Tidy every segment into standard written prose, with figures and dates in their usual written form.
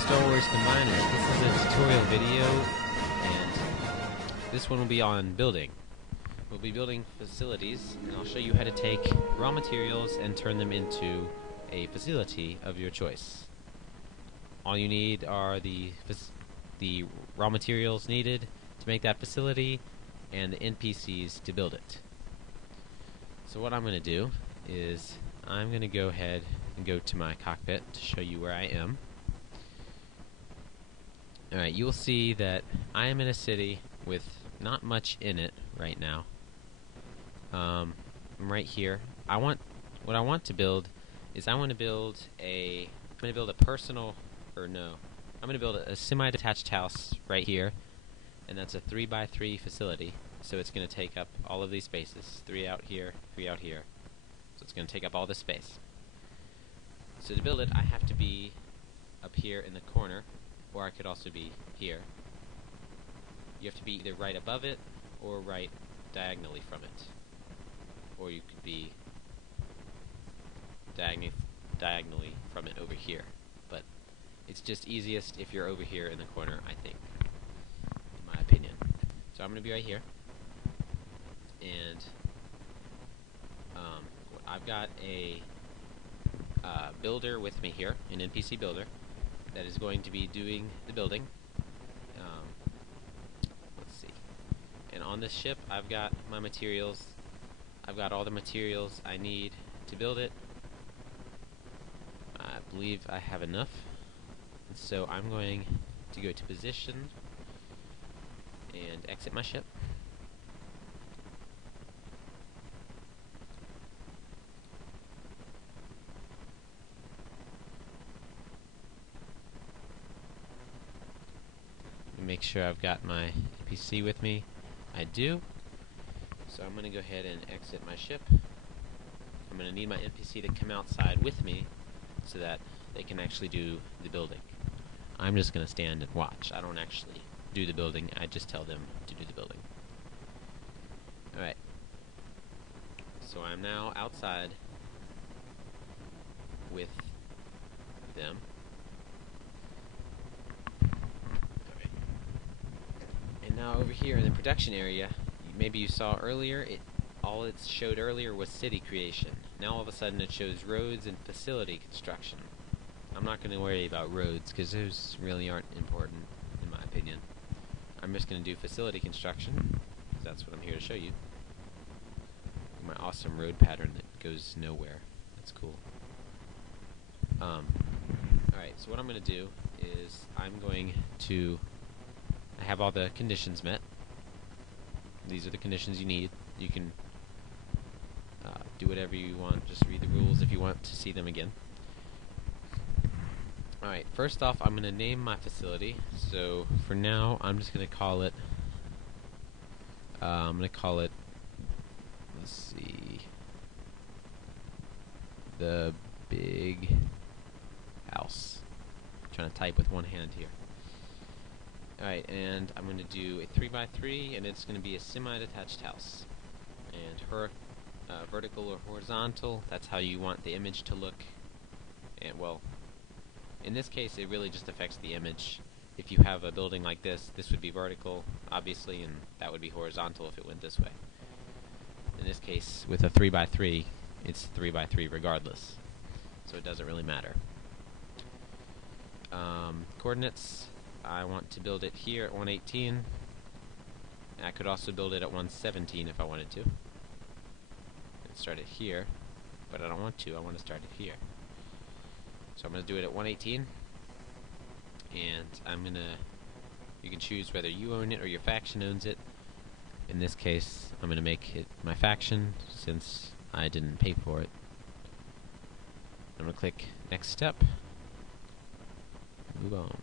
Star Wars Combiners. This is a tutorial video, and this one will be on building. We'll be building facilities, and I'll show you how to take raw materials and turn them into a facility of your choice. All you need are the raw materials needed to make that facility and the NPCs to build it. So what I'm going to do is I'm going to go ahead and go to my cockpit to show you where I am. Alright, you will see that I am in a city with not much in it right now. I'm right here. What I want to build is I'm going to build a semi-detached house right here, and that's a 3x3 facility. So it's going to take up all of these spaces, 3 out here, 3 out here. So it's going to take up all this space. So to build it, I have to be up here in the corner, or I could also be here. You have to be either right above it or right diagonally from it, or you could be diagonally from it over here. But it's just easiest if you're over here in the corner, I think, in my opinion. So I'm going to be right here, and I've got a builder with me here, an NPC builder, that is going to be doing the building. Let's see. And on this ship, I've got my materials. I've got all the materials I need to build it. I believe I have enough. And so I'm going to go to position and exit my ship. Make sure I've got my NPC with me. I do. So I'm going to go ahead and exit my ship. I'm going to need my NPC to come outside with me so that they can actually do the building. I'm just going to stand and watch. I don't actually do the building. I just tell them to do the building. Alright. So I'm now outside with them. Now over here in the production area, maybe you saw earlier, all it showed earlier was city creation. Now all of a sudden it shows roads and facility construction. I'm not going to worry about roads because those really aren't important in my opinion. I'm just going to do facility construction because that's what I'm here to show you. My awesome road pattern that goes nowhere. That's cool. Alright, so what I'm going to do is I'm going to I have all the conditions met. These are the conditions you need. You can do whatever you want. Just read the rules if you want to see them again. Alright, first off, I'm going to name my facility. So for now, I'm just going to call it, let's see, the Big House. I'm trying to type with one hand here. Alright, and I'm going to do a 3x3, and it's going to be a semi-detached house. And vertical or horizontal, that's how you want the image to look. And, well, in this case, it really just affects the image. If you have a building like this, this would be vertical, obviously, and that would be horizontal if it went this way. In this case, with a 3x3, it's 3x3 regardless. So it doesn't really matter. Coordinates. I want to build it here at 118. I could also build it at 117 if I wanted to. I'd start it here, but I don't want to. I want to start it here. So I'm going to do it at 118, and you can choose whether you own it or your faction owns it. In this case, I'm going to make it my faction since I didn't pay for it. I'm going to click next step. Move on.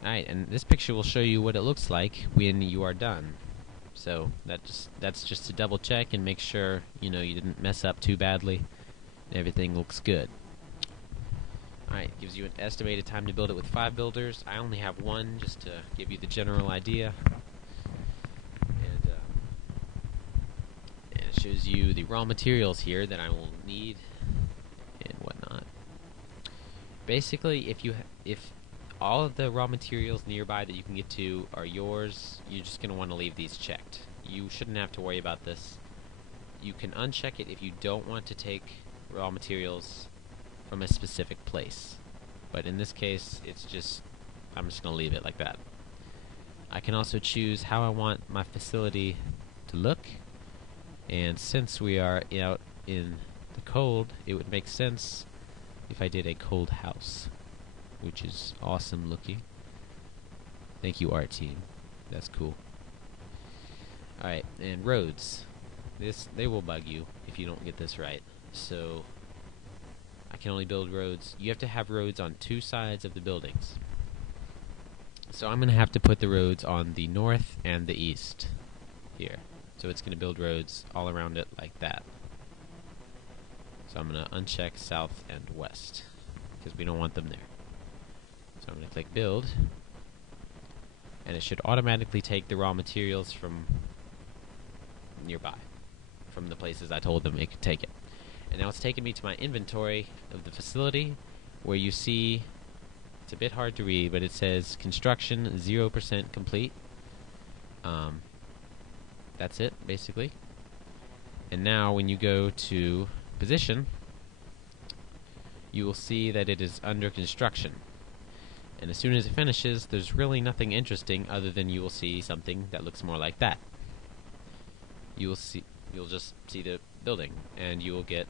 Alright, and this picture will show you what it looks like when you are done. So that's just to double check and make sure you didn't mess up too badly and everything looks good. Alright, gives you an estimated time to build it with 5 builders. I only have 1 just to give you the general idea. And it shows you the raw materials here that I will need and whatnot. Basically, if all of the raw materials nearby that you can get to are yours, you're just gonna want to leave these checked. You shouldn't have to worry about this. You can uncheck it if you don't want to take raw materials from a specific place. But in this case, I'm just gonna leave it like that. I can also choose how I want my facility to look, and since we are out in the cold, it would make sense if I did a cold house, which is awesome looking. Thank you, art team. That's cool. Alright, and roads. They will bug you if you don't get this right. So I can only build roads. You have to have roads on two sides of the buildings. So I'm going to have to put the roads on the north and the east here. So it's going to build roads all around it like that. So I'm going to uncheck south and west because we don't want them there. So I'm going to click build, and it should automatically take the raw materials from nearby, from the places I told them it could take it. And now it's taken me to my inventory of the facility, where you see, it's a bit hard to read, but it says construction 0% complete. That's it, basically. And now when you go to position, you will see that it is under construction. And as soon as it finishes, there's really nothing interesting other than you will see something that looks more like that. You'll just see the building, and you will get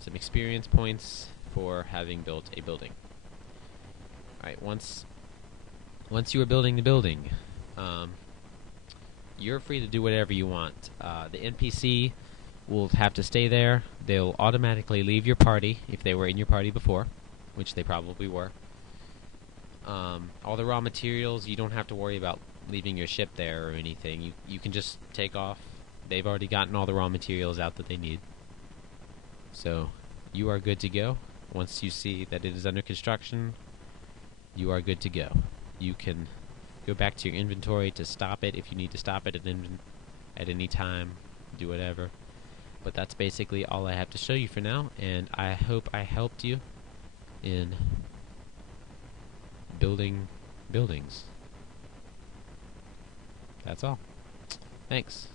some experience points for having built a building. Alright, once you are building the building, you're free to do whatever you want. The NPC will have to stay there. They'll automatically leave your party if they were in your party before, which they probably were. All the raw materials, you don't have to worry about leaving your ship there or anything. You can just take off. They've already gotten all the raw materials out that they need. So you are good to go. Once you see that it is under construction, you are good to go. You can go back to your inventory to stop it if you need to stop it at any time. Do whatever. But that's basically all I have to show you for now, and I hope I helped you in building buildings. That's all. Thanks.